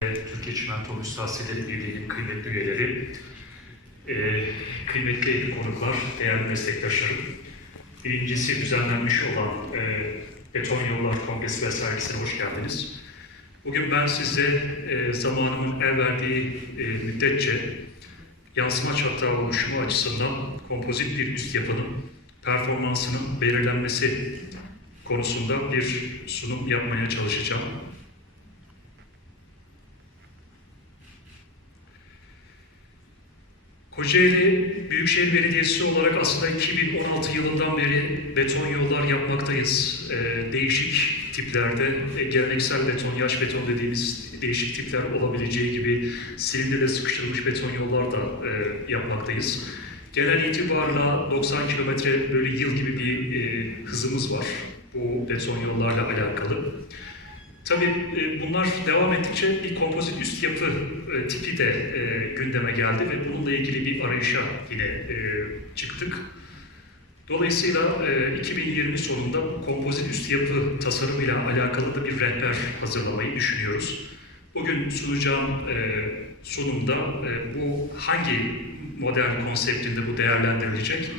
Türkiye Çimento Müstahsileri Birliği'nin kıymetli üyeleri, kıymetli konuklar, değerli meslektaşlarım. Birincisi düzenlenmiş olan Beton Yollar Kongresi ve sergisine hoş geldiniz. Bugün ben size zamanımın el verdiği müddetçe yansıma çatlağı oluşumu açısından kompozit bir üst yapının performansının belirlenmesi konusunda bir sunum yapmaya çalışacağım. Kocaeli Büyükşehir Belediyesi olarak aslında 2016 yılından beri beton yollar yapmaktayız. Değişik tiplerde, geleneksel beton, yaş beton dediğimiz değişik tipler olabileceği gibi silindirle sıkıştırılmış beton yollar da yapmaktayız. Genel itibarla 90 kilometre bölü yıl gibi bir hızımız var bu beton yollarla alakalı. Tabii bunlar devam ettikçe bir kompozit üst yapı tipi de gündeme geldi ve bununla ilgili bir arayışa yine çıktık. Dolayısıyla 2020 sonunda kompozit üst yapı tasarımıyla alakalı da bir rehber hazırlamayı düşünüyoruz. Bugün sunacağım sunumda bu hangi model konseptinde bu değerlendirilecek?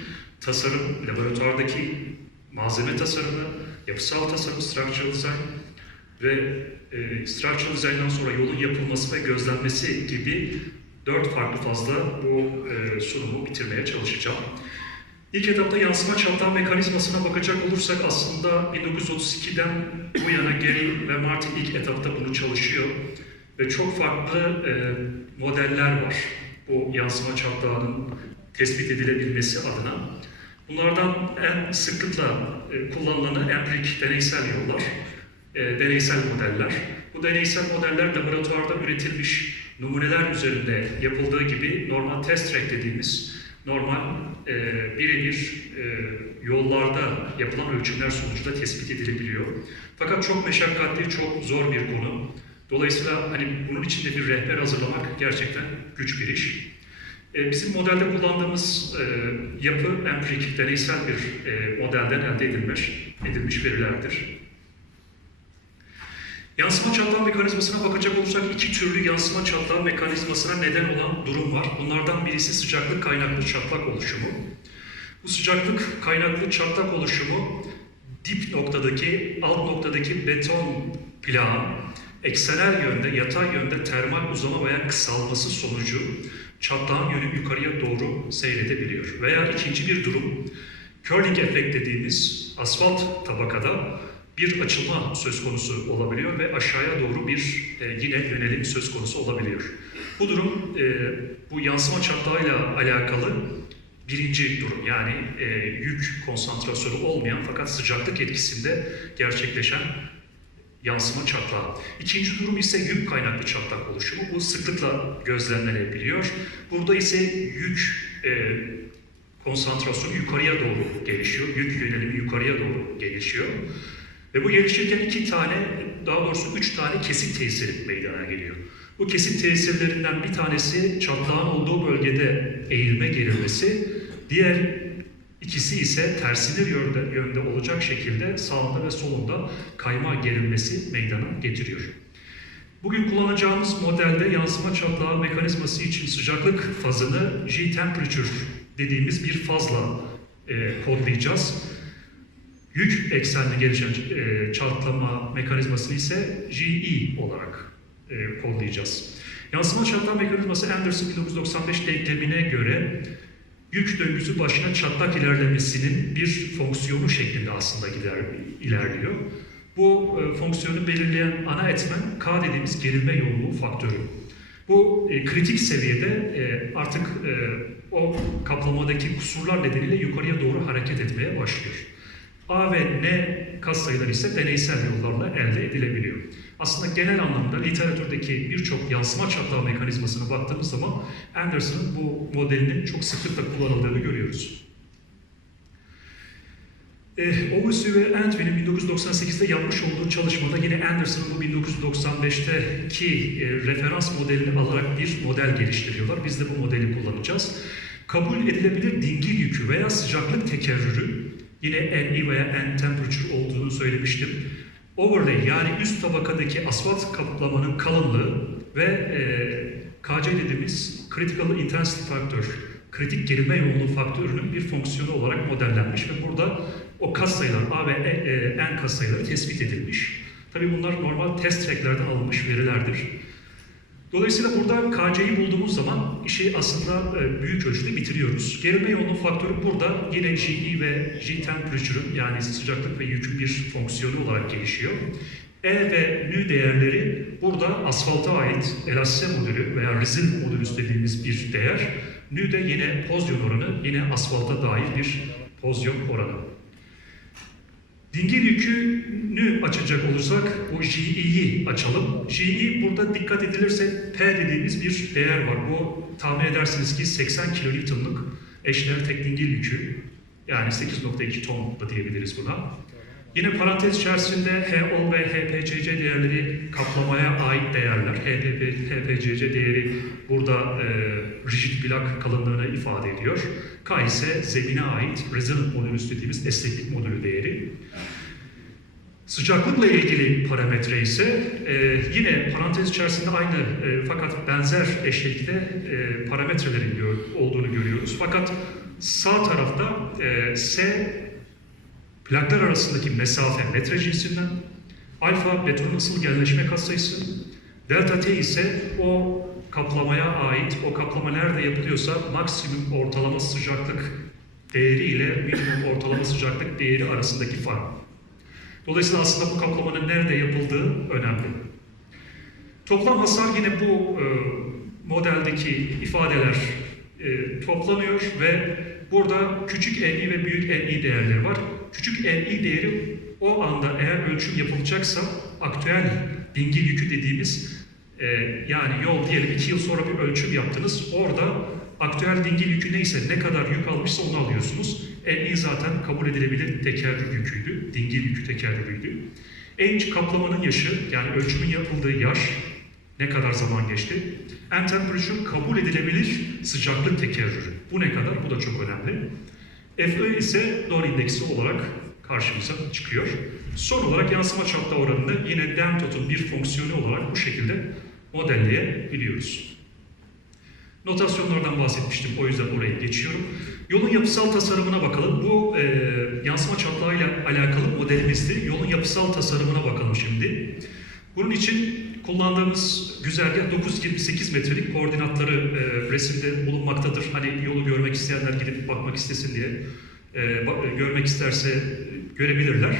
Tasarım, laboratuvardaki malzeme tasarımı, yapısal tasarım, structural design ve structural design'dan sonra yolun yapılması ve gözlenmesi gibi 4 farklı fazla bu sunumu bitirmeye çalışacağım. İlk etapta yansıma çatlağı mekanizmasına bakacak olursak aslında 1932'den bu yana Gary ve Martin ilk etapta bunu çalışıyor ve çok farklı modeller var bu yansıma çatlağının tespit edilebilmesi adına. Bunlardan en sıklıkla kullanılanı empirik deneysel yollar. Deneysel modeller. Bu deneysel modeller laboratuvarda üretilmiş numuneler üzerinde yapıldığı gibi normal test track dediğimiz normal birebir yollarda yapılan ölçümler sonucunda tespit edilebiliyor. Fakat çok meşakkatli, çok zor bir konu. Dolayısıyla hani bunun için de bir rehber hazırlamak gerçekten güç bir iş. Bizim modelde kullandığımız yapı empirik, deneysel bir modelden elde edilmiş verilerdir. Yansıma çatlağı mekanizmasına bakacak olursak iki türlü yansıma çatlağı mekanizmasına neden olan durum var. Bunlardan birisi sıcaklık kaynaklı çatlak oluşumu. Bu sıcaklık kaynaklı çatlak oluşumu dip noktadaki, alt noktadaki beton plağın eksenel yönde, yatay yönde termal uzama veya kısalması sonucu çatlağın yönü yukarıya doğru seyredebiliyor. Veya ikinci bir durum, curling efekt dediğimiz asfalt tabakada bir açılma söz konusu olabiliyor ve aşağıya doğru bir yine yönelim söz konusu olabiliyor. Bu durum bu yansıma çatlağıyla alakalı birinci durum, yani yük konsantrasyonu olmayan fakat sıcaklık etkisinde gerçekleşen yansıma çatlağı. İkinci durum ise yük kaynaklı çatlak oluşumu. Bu sıklıkla gözlemlenebiliyor. Burada ise yük konsantrasyonu yukarıya doğru gelişiyor. Yük yönelimi yukarıya doğru gelişiyor. Ve bu gelişirken daha doğrusu üç tane kesit tesiri meydana geliyor. Bu kesit tesirlerinden bir tanesi çatlağın olduğu bölgede eğilme gerilmesi, diğer ikisi ise tersine yönde olacak şekilde sağında ve solunda kayma gerilmesi meydana getiriyor. Bugün kullanacağımız modelde yansıma çatlağı mekanizması için sıcaklık fazını G-temperature dediğimiz bir fazla kodlayacağız. Yük eksenli gelişen çatlama mekanizmasını ise GE olarak kodlayacağız. Yansıma çatlama mekanizması Anderson 1995 denklemine göre yük döngüsü başına çatlak ilerlemesinin bir fonksiyonu şeklinde aslında ilerliyor. Bu fonksiyonu belirleyen ana etmen K dediğimiz gerilme yoğunluğu faktörü. Bu kritik seviyede artık o kaplamadaki kusurlar nedeniyle yukarıya doğru hareket etmeye başlıyor. A ve N katsayıları ise deneysel yollarla elde edilebiliyor. Aslında genel anlamda literatürdeki birçok yansıma çatlağı mekanizmasına baktığımız zaman Anderson'ın bu modelinin çok sıklıkla kullanıldığını görüyoruz. Oversee ve Antwin'in 1998'de yapmış olduğu çalışmada yine Anderson'ın bu 1995'teki referans modelini alarak bir model geliştiriyorlar. Biz de bu modeli kullanacağız. Kabul edilebilir dingil yükü veya sıcaklık tekerrürü, yine NE veya N temperature olduğunu söylemiştim. Overlay, yani üst tabakadaki asfalt kaplamanın kalınlığı ve KC dediğimiz Critical Intensity Factor, kritik gerilme yoğunluğu faktörünün bir fonksiyonu olarak modellenmiş ve burada o katsayılar A ve N katsayıları tespit edilmiş. Tabii bunlar normal test tracklerden alınmış verilerdir. Dolayısıyla burada KC'yi bulduğumuz zaman işi aslında büyük ölçüde bitiriyoruz. Gerilme yoğunluğu faktörü burada yine GE ve G temperature'ın yani sıcaklık ve yükün bir fonksiyonu olarak gelişiyor. E ve nü değerleri burada asfalta ait elastisite modülü veya rezil modülüs dediğimiz bir değer. Nü de yine pozyon oranı, yine asfalta dair bir pozyon oranı. Dingil yükünü açacak olursak bu JE'yi açalım. JE burada dikkat edilirse P dediğimiz bir değer var. Bu tahmin edersiniz ki 80 kilonewton'luk eşdeğer tek dingil yükü. Yani 8.2 ton da diyebiliriz buna. Yine parantez içerisinde HO ve HPCC değerleri kaplamaya ait değerler. HPCC değeri burada rigid plak kalınlığını ifade ediyor. K ise zemine ait resilient modülüs dediğimiz esneklik modülü değeri. Sıcaklıkla ilgili parametre ise yine parantez içerisinde aynı fakat benzer eşlikte parametrelerin olduğunu görüyoruz. Fakat sağ tarafta S plaklar arasındaki mesafe metre cinsinden, alfa betonun ısıl genleşme katsayısı, delta T ise o kaplamaya ait, o kaplama nerede yapılıyorsa maksimum ortalama sıcaklık değeri ile minimum ortalama sıcaklık değeri arasındaki fark. Dolayısıyla aslında bu kaplamanın nerede yapıldığı önemli. Toplam hasar yine bu modeldeki ifadeler toplanıyor ve burada küçük NI ve büyük NI değerleri var. Küçük NI değeri o anda eğer ölçüm yapılacaksa aktüel dingil yükü dediğimiz yani yol diyelim 2 yıl sonra bir ölçüm yaptınız. Orada aktüel dingil yükü neyse ne kadar yük almışsa onu alıyorsunuz. NI zaten kabul edilebilir tekerrür yüküydü. Dingil yükü tekerrürüydü. Age kaplamanın yaşı yani ölçümün yapıldığı yaş ne kadar zaman geçti. N temperature kabul edilebilir sıcaklık tekerrürü. Bu ne kadar? Bu da çok önemli. FE ise Dow indeksi olarak karşımıza çıkıyor. Son olarak yansıma çapta oranını yine Demtot'un bir fonksiyonu olarak bu şekilde modelleyebiliyoruz. Notasyonlardan bahsetmiştim, o yüzden oraya geçiyorum. Yolun yapısal tasarımına bakalım. Bu yansıma çaplarıyla alakalı modelimizdi. Yolun yapısal tasarımına bakalım şimdi. Bunun için kullandığımız güzergah 928 metrelik koordinatları resimde bulunmaktadır. Hani yolu görmek isteyenler gidip bakmak istesin diye görmek isterse görebilirler.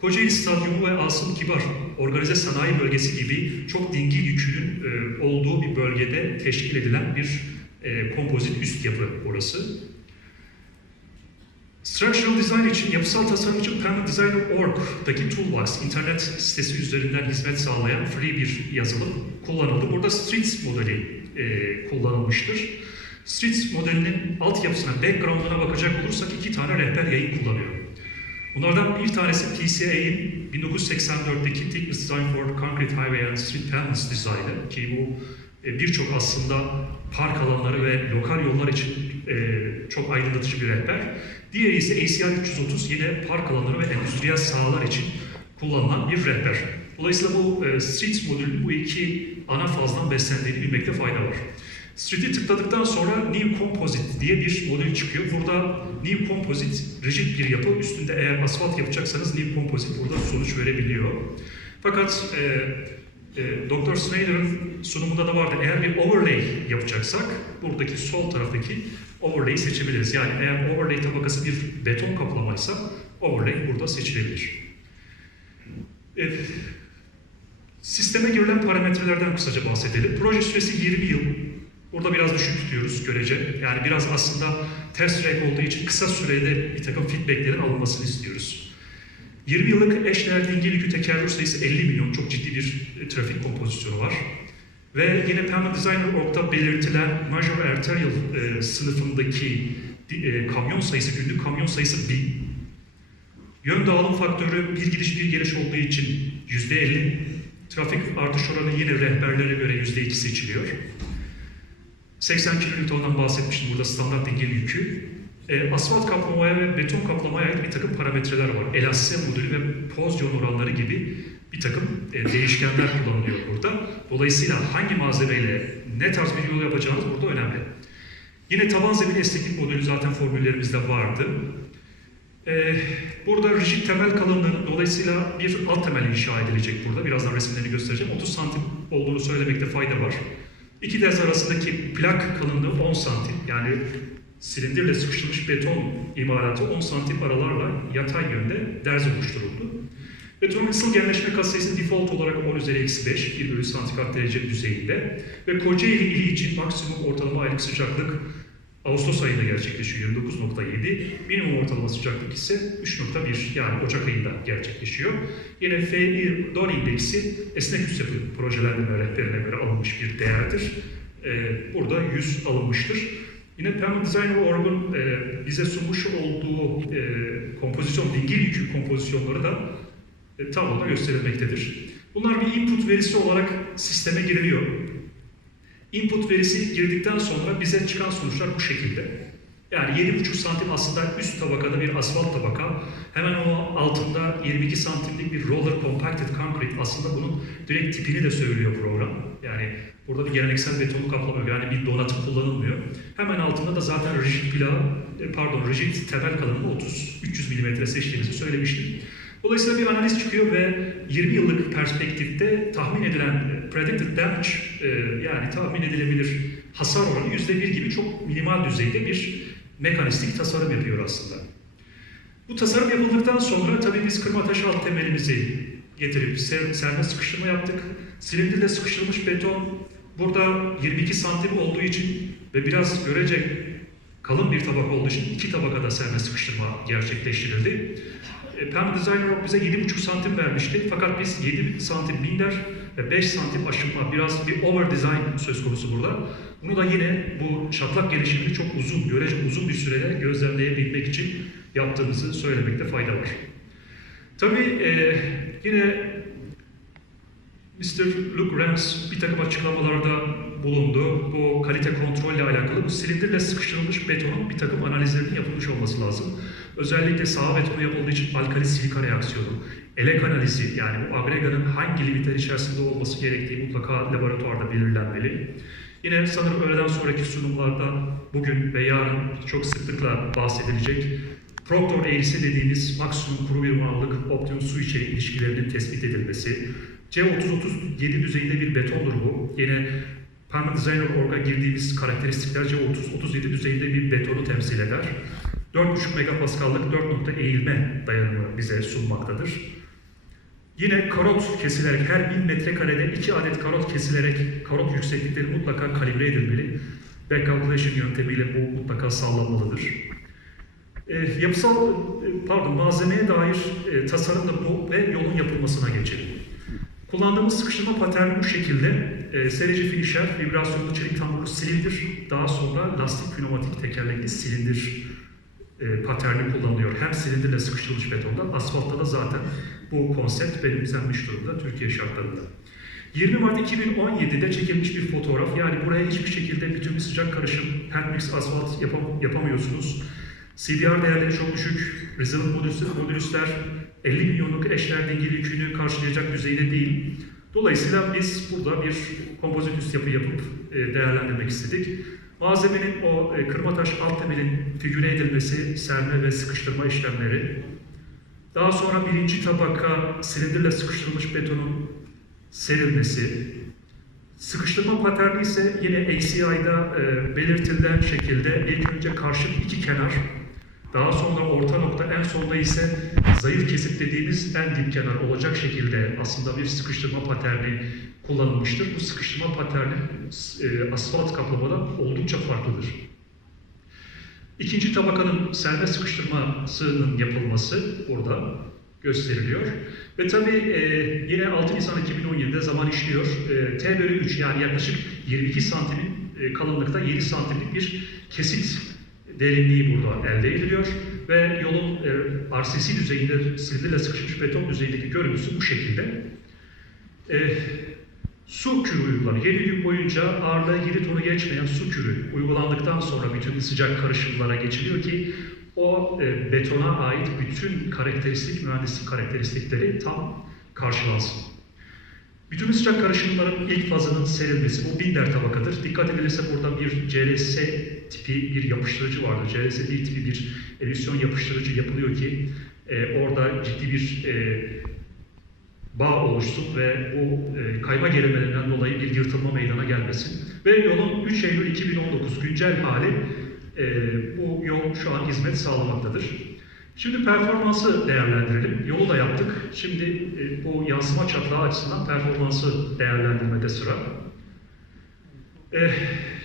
Kocaeli Stadyumu ve Asım Kibar Organize Sanayi Bölgesi gibi çok dingil yükünün olduğu bir bölgede teşkil edilen bir kompozit üst yapı orası. Structural Design için, yapısal tasarım için PanelDesigner.org'daki Toolbox, internet sitesi üzerinden hizmet sağlayan free bir yazılım kullanıldı. Burada Streets modeli kullanılmıştır. Streets modelinin altyapısına, background'una bakacak olursak 2 tane rehber yayın kullanıyor. Bunlardan bir tanesi PCA'in 1984'teki Thickness Design for Concrete Highway and Street Panels Design'ı ki bu birçok aslında park alanları ve lokal yollar için çok aydınlatıcı bir rehber. Diğeri ise ACR 330 yine park alanları ve endüstriyel sahalar için kullanılan bir rehber. Dolayısıyla bu Streets modülünün bu iki ana fazdan beslendiğini bilmekte fayda var. Street'i tıkladıktan sonra New Composite diye bir modül çıkıyor. Burada New Composite rigid bir yapı. Üstünde eğer asfalt yapacaksanız New Composite burada sonuç verebiliyor. Fakat Dr. Snyder'ın sunumunda da vardı. Eğer bir overlay yapacaksak buradaki sol taraftaki overlay'i seçebiliriz. Yani eğer overlay tabakası bir beton kaplamaysa overlay burada seçilebilir. Sisteme girilen parametrelerden kısaca bahsedelim. Proje süresi 20 yıl. Burada biraz düşük tutuyoruz görece. Yani biraz aslında test track olduğu için kısa sürede bir takım feedbacklerin alınmasını istiyoruz. 20 yıllık eşdeğer dingil yükü tekerrür sayısı 50 milyon. Çok ciddi bir trafik kompozisyonu var. Ve yine PanelDesigner.org'da belirtilen Major Arterial sınıfındaki kamyon sayısı, günlük kamyon sayısı 1000. Yön dağılım faktörü bir gidiş bir geliş olduğu için %50. Trafik artış oranı yine rehberlere göre %2 seçiliyor. 80 kN'dan bahsetmiştim burada standart dingil yükü. Asfalt kaplamaya ve beton kaplamaya ait bir takım parametreler var. Elastisite modülü ve pozyon oranları gibi bir takım değişkenler kullanılıyor burada. Dolayısıyla hangi malzemeyle ne tarz bir yol yapacağınız burada önemli. Yine taban zemin esneklik modülü zaten formüllerimizde vardı. Burada rigid temel kalınlığının dolayısıyla bir alt temel inşa edilecek burada. Birazdan resimlerini göstereceğim. 30 santim olduğunu söylemekte fayda var. İki derz arasındaki plak kalınlığı 10 santim. Yani silindirle sıkıştırılmış beton imalatı 10 santim aralarla yatay yönde derz oluşturuldu. Betonun ısıl genleşme katsayısı default olarak 10 üzeri eksi 5, 1 bölü santigrat derece düzeyinde ve Kocaeli ili için maksimum ortalama aylık sıcaklık Ağustos ayında gerçekleşiyor 29.7, minimum ortalama sıcaklık ise 3.1 yani Ocak ayında gerçekleşiyor. Yine FI Don indeksi esnek üs yapı projelendirme rehberine göre alınmış bir değerdir. Burada 100 alınmıştır. Yine Permanent Design Org'un bize sunmuş olduğu kompozisyon, dingil yükü kompozisyonları da tabloda gösterilmektedir. Bunlar bir input verisi olarak sisteme giriliyor. Input verisi girdikten sonra bize çıkan sonuçlar bu şekilde. Yani 7,5 santim aslında üst tabakada bir asfalt tabaka. Hemen o altında 22 santimlik bir roller compacted concrete. Aslında bunun direkt tipini de söylüyor program. Yani burada bir geleneksel betonu kaplamıyor. Yani bir donatım kullanılmıyor. Hemen altında da zaten rigid temel kalınlığı 300 mm seçtiğimizi söylemiştim. Dolayısıyla bir analiz çıkıyor ve 20 yıllık perspektifte tahmin edilen predicted damage yani tahmin edilebilir hasar oranı %1 gibi çok minimal düzeyde bir mekanistik tasarım yapıyor aslında. Bu tasarım yapıldıktan sonra tabii biz kırma taşı alt temelimizi getirip serme sıkıştırma yaptık. Silindirle sıkıştırılmış beton burada 22 santim olduğu için ve biraz görece kalın bir tabaka olduğu için 2 tabakada serme sıkıştırma gerçekleştirildi. Permanent Design Org bize 7,5 santim vermişti. Fakat biz 7 santim minder ve 5 santim aşınma, biraz bir over design söz konusu burada. Bunu da yine bu çatlak gelişimini çok uzun bir sürede gözlemleyebilmek için yaptığımızı söylemekte fayda var. Tabii yine Mr. Luke Rams bir takım açıklamalarda bulundu. Bu kalite kontrolle alakalı bu silindirle sıkıştırılmış betonun bir takım analizlerinin yapılmış olması lazım. Özellikle saha betonu yapıldığı için alkali silika reaksiyonu, elek analizi yani bu agreganın hangi limitler içerisinde olması gerektiği mutlaka laboratuvarda belirlenmeli. Yine sanırım öğleden sonraki sunumlarda bugün ve yarın çok sıklıkla bahsedilecek Proctor eğrisi dediğimiz maksimum kuru bir bağlılık optimum su içeri ilişkilerinin tespit edilmesi. C30-37 düzeyinde bir betondur bu. Yine Permanent Design Org'a girdiğimiz karakteristikler C30-37 düzeyinde bir betonu temsil eder. 4,5 megapaskallık 4 nokta eğilme dayanımı bize sunmaktadır. Yine karot kesilerek, her 1000 metrekarede 2 adet karot kesilerek karot yükseklikleri mutlaka kalibre edilmeli. Back calculation yöntemiyle bu mutlaka sağlanmalıdır. Malzemeye dair tasarım da bu ve yolun yapılmasına geçelim. Kullandığımız sıkıştırma paterni bu şekilde. Serici finisher, vibrasyonlu çelik tamburlu silindir, daha sonra lastik pneumatik tekerlekli silindir paterni kullanılıyor. Hem silindirle sıkıştırılmış betonda, asfaltta da zaten bu konsept benimsenmiş durumda Türkiye şartlarında. 20 Mart 2017'de çekilmiş bir fotoğraf. Yani buraya hiçbir şekilde bütün bir sıcak karışım, handmix asfalt yapamıyorsunuz. CBR değerleri çok düşük. Resonant modülüsler 50 milyonluk eşler dengeli yükünü karşılayacak düzeyde değil. Dolayısıyla biz burada bir kompozit üst yapı yapıp değerlendirmek istedik. Malzemenin o kırma taş alt temelin figüre edilmesi, serme ve sıkıştırma işlemleri. Daha sonra birinci tabaka silindirle sıkıştırılmış betonun serilmesi. Sıkıştırma paterni ise yine ACI'da belirtilen şekilde ilk önce karşıt iki kenar, daha sonra orta nokta, en sonda ise zayıf kesit dediğimiz en dip kenar olacak şekilde aslında bir sıkıştırma paterni kullanılmıştır. Bu sıkıştırma paterni asfalt kaplamadan oldukça farklıdır. İkinci tabakanın serme sıkıştırmasının yapılması burada gösteriliyor. Ve tabii yine 6 Nisan 2017'de zaman işliyor. T/3 yani yaklaşık 22 santimin kalınlıkta 7 santimlik bir kesit derinliği burada elde ediliyor. Ve yolun RCC düzeyinde silindirle sıkışmış beton düzeyindeki görüntüsü bu şekilde. Su kürü uygulanıyor. 7 gün boyunca ağırlığı 7 tonu geçmeyen su kürü uygulandıktan sonra bütün sıcak karışımlara geçiliyor ki o betona ait bütün mühendislik karakteristikleri tam karşılansın. Bütünlü sıcak karışımların ilk fazının serilmesi, bu binder tabakadır. Dikkat edilirse burada bir CRS tipi bir yapıştırıcı vardır. CRS 1 tipi bir emisyon yapıştırıcı yapılıyor ki orada ciddi bir bağ oluşsun ve bu kayma gerilmelerinden dolayı bir yırtılma meydana gelmesin. Ve yolun 3 Eylül 2019 güncel hali bu yol şu an hizmet sağlamaktadır. Şimdi performansı değerlendirelim. Yolu da yaptık. Şimdi bu yansıma çatlağı açısından performansı değerlendirmede sıra.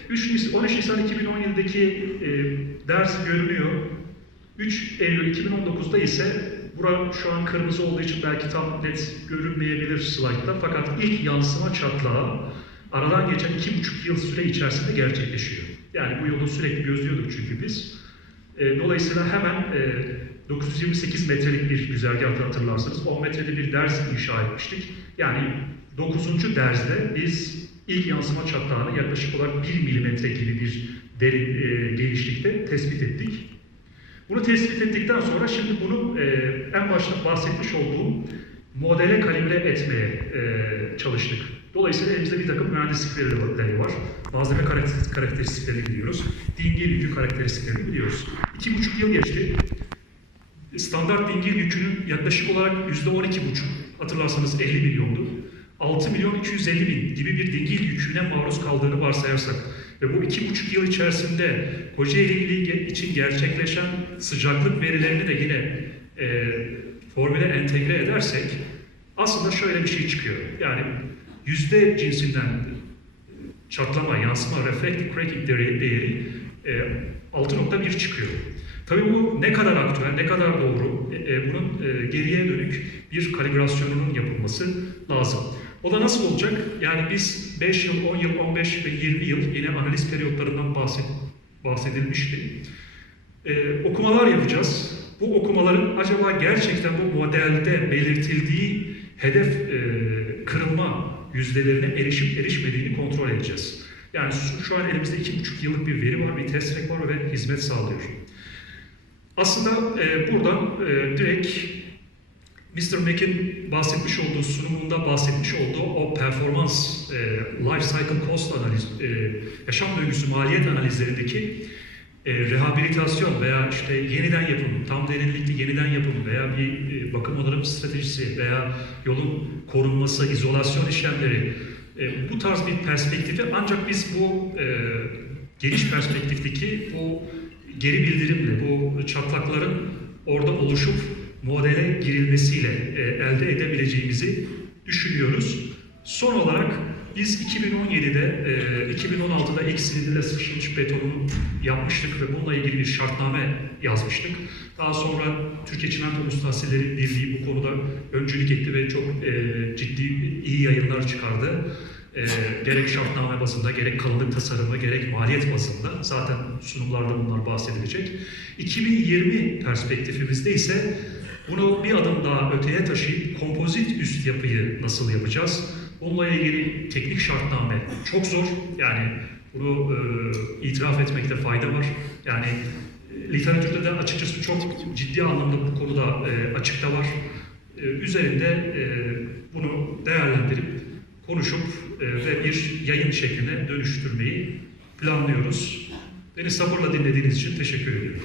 13 Nisan 2017'deki ders görünüyor. 3 Eylül 2019'da ise bura şu an kırmızı olduğu için belki tam net görünmeyebilir slaytta. Fakat ilk yansıma çatlağı aradan geçen 2,5 yıl süre içerisinde gerçekleşiyor. Yani bu yolu sürekli gözlüyorduk çünkü biz. Dolayısıyla hemen 928 metrelik bir güzergahta hatırlarsınız. 10 metrede bir derz inşa etmiştik. Yani 9. derzde biz ilk yansıma çatlağını yaklaşık olarak 1 milimetre gibi bir derin genişlikte tespit ettik. Bunu tespit ettikten sonra şimdi bunu en başta bahsetmiş olduğum modele kalibre etmeye çalıştık. Dolayısıyla elimizde bir takım mühendislik verileri var. Malzeme karakteristiklerini biliyoruz. Dingil yükü karakteristiklerini biliyoruz. 2,5 yıl geçti. Standart dingil yükünün yaklaşık olarak %12,5, hatırlarsanız 50 milyondu. 6 milyon 250 bin gibi bir dingil yüküne maruz kaldığını varsayarsak ve bu 2,5 yıl içerisinde Kocaeli için gerçekleşen sıcaklık verilerini de yine formüle entegre edersek aslında şöyle bir şey çıkıyor. Yani yüzde cinsinden çatlama, yansıma, reflective cracking değeri 6,1 çıkıyor. Tabii bu ne kadar aktüel, ne kadar doğru, bunun geriye dönük bir kalibrasyonunun yapılması lazım. O da nasıl olacak? Yani biz 5 yıl, 10 yıl, 15 ve 20 yıl yine analiz periyotlarından bahsedilmişti. Okumalar yapacağız. Bu okumaların acaba gerçekten bu modelde belirtildiği hedef kırılma yüzdelerine erişip erişmediğini kontrol edeceğiz. Yani şu an elimizde 2,5 yıllık bir veri var, bir test track var ve hizmet sağlıyor. Aslında buradan direkt Mr. Mack'in bahsetmiş olduğu, sunumunda bahsetmiş olduğu o performans, life cycle cost analiz, yaşam döngüsü maliyet analizlerindeki rehabilitasyon veya işte yeniden yapım, tam derinlikli yeniden yapım veya bir bakım onarım stratejisi veya yolun korunması, izolasyon işlemleri, bu tarz bir perspektifi ancak biz bu geniş perspektifteki bu geri bildirimle, bu çatlakların orada oluşup modele girilmesiyle elde edebileceğimizi düşünüyoruz. Son olarak biz 2017'de, 2016'da ilk silindirle sıkıştırılmış betonunu yapmıştık ve bununla ilgili bir şartname yazmıştık. Daha sonra Türkiye Çimento Müstahsilleri Birliği bu konuda öncülük etti ve çok ciddi, iyi yayınlar çıkardı. Gerek şartname bazında, gerek kalınlık tasarımı, gerek maliyet bazında zaten sunumlarda bunlar bahsedilecek. 2020 perspektifimizde ise bunu bir adım daha öteye taşıyıp kompozit üst yapıyı nasıl yapacağız? Onunla ilgili teknik şartname çok zor. Yani bunu itiraf etmekte fayda var. Yani literatürde de açıkçası çok ciddi anlamda bu konuda açıkta var. Üzerinde bunu değerlendirip, konuşup ve bir yayın şekline dönüştürmeyi planlıyoruz. Beni sabırla dinlediğiniz için teşekkür ediyorum.